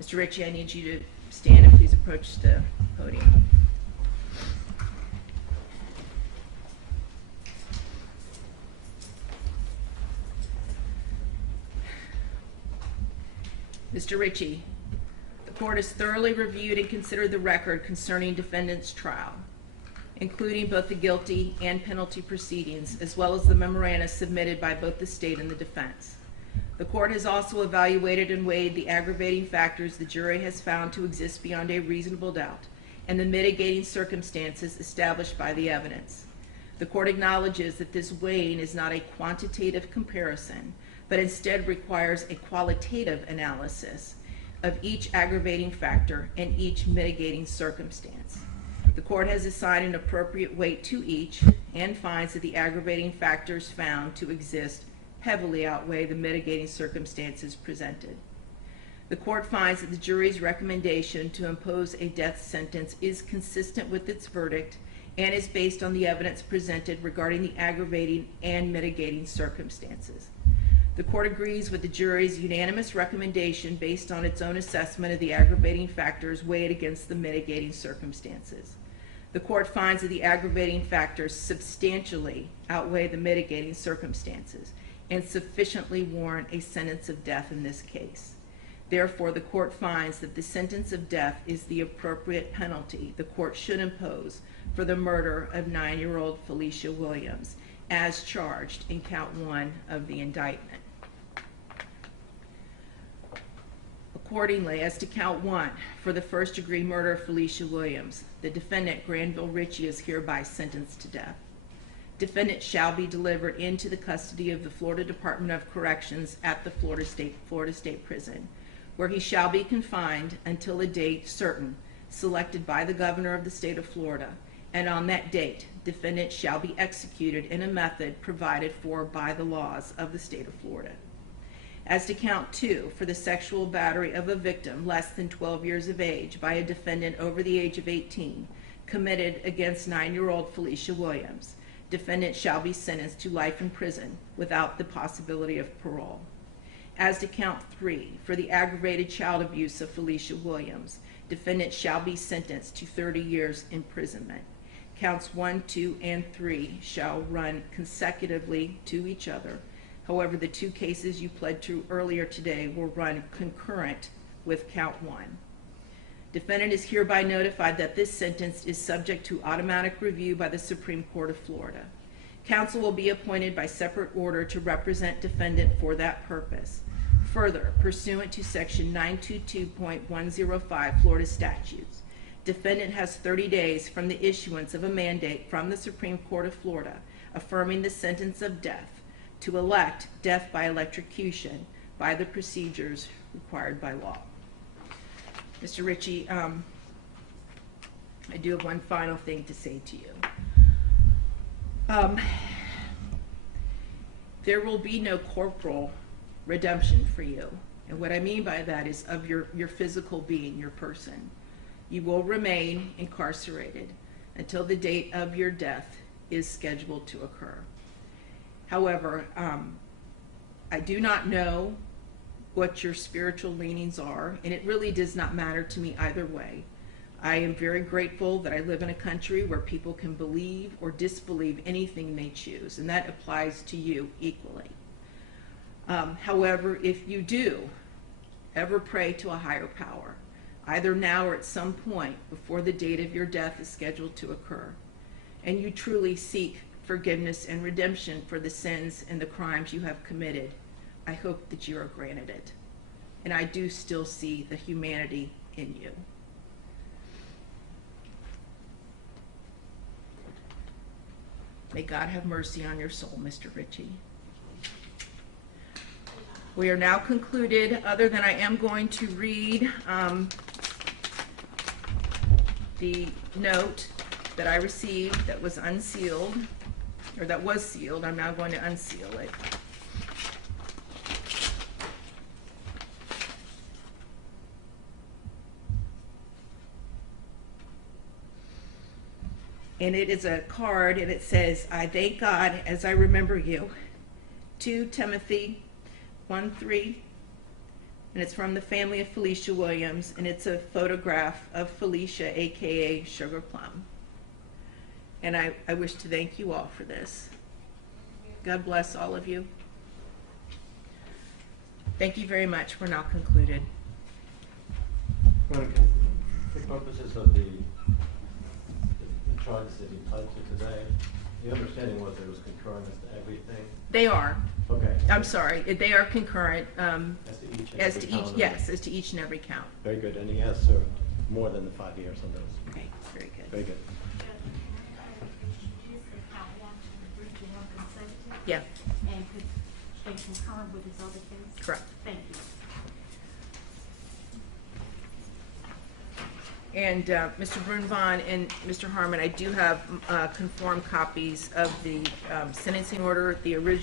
Mr. Ritchie, I need you to stand and please approach the podium. Mr. Ritchie, the court has thoroughly reviewed and considered the record concerning defendant's trial, including both the guilty and penalty proceedings, as well as the memoranda submitted by both the state and the defense. The court has also evaluated and weighed the aggravating factors the jury has found to exist beyond a reasonable doubt and the mitigating circumstances established by the evidence. The court acknowledges that this weighing is not a quantitative comparison, but instead requires a qualitative analysis of each aggravating factor and each mitigating circumstance. The court has assigned an appropriate weight to each and finds that the aggravating factors found to exist heavily outweigh the mitigating circumstances presented. The court finds that the jury's recommendation to impose a death sentence is consistent with its verdict and is based on the evidence presented regarding the aggravating and mitigating circumstances. The court agrees with the jury's unanimous recommendation based on its own assessment of the aggravating factors weighed against the mitigating circumstances. The court finds that the aggravating factors substantially outweigh the mitigating circumstances and sufficiently warrant a sentence of death in this case. Therefore, the court finds that the sentence of death is the appropriate penalty the court should impose for the murder of 9-year-old Felicia Williams, as charged in count 1 of the indictment. Accordingly, as to count 1, for the first-degree murder of Felicia Williams, the defendant, Granville Ritchie, is hereby sentenced to death. Defendant shall be delivered into the custody of the Florida Department of Corrections at the Florida State Prison, where he shall be confined until a date certain, selected by the governor of the state of Florida, and on that date, defendant shall be executed in a method provided for by the laws of the state of Florida. As to count 2, for the sexual battery of a victim less than 12 years of age by a defendant over the age of 18, committed against 9-year-old Felicia Williams, defendant shall be sentenced to life in prison without the possibility of parole. As to count 3, for the aggravated child abuse of Felicia Williams, defendant shall be sentenced to 30 years imprisonment. Counts 1, 2, and 3 shall run consecutively to each other. However, the 2 cases you pled to earlier today will run concurrent with count 1. Defendant is hereby notified that this sentence is subject to automatic review by the Supreme Court of Florida. Counsel will be appointed by separate order to represent defendant for that purpose. Further, pursuant to section 922.105 Florida statutes, defendant has 30 days from the issuance of a mandate from the Supreme Court of Florida affirming the sentence of death to elect death by electrocution by the procedures required by law. Mr. Ritchie, I do have one final thing to say to you. There will be no corporal redemption for you. And what I mean by that is of your physical being, your person. You will remain incarcerated until the date of your death is scheduled to occur. However, I do not know what your spiritual leanings are, and it really does not matter to me either way. I am very grateful that I live in a country where people can believe or disbelieve anything they choose, and that applies to you equally. However, if you do ever pray to a higher power, either now or at some point before the date of your death is scheduled to occur, and you truly seek forgiveness and redemption for the sins and the crimes you have committed, I hope that you are granted it. And I do still see the humanity in you. May God have mercy on your soul, Mr. Ritchie. We are now concluded, other than I am going to read the note that I received that was unsealed, or that was sealed. I'm now going to unseal it. And it is a card, and it says, "I thank God as I remember you." 2 Timothy 1:3, and it's from the family of Felicia Williams, and it's a photograph of Felicia, aka Sugar Plum. And I wish to thank you all for this. God bless all of you. Thank you very much. We're now concluded. For purposes of the charges that you pled to today, the understanding was it was concurrent as to everything? They are. Okay. I'm sorry. They are concurrent. As to each Yes, as to each and every count. Very good. And he has served more than the 5 years on those. Okay, very good. Very good. Yeah, And could they concur with his other case? correct. Thank you. And Mr. Brunvon and Mr. Harmon, I do have conformed copies of the sentencing order, the original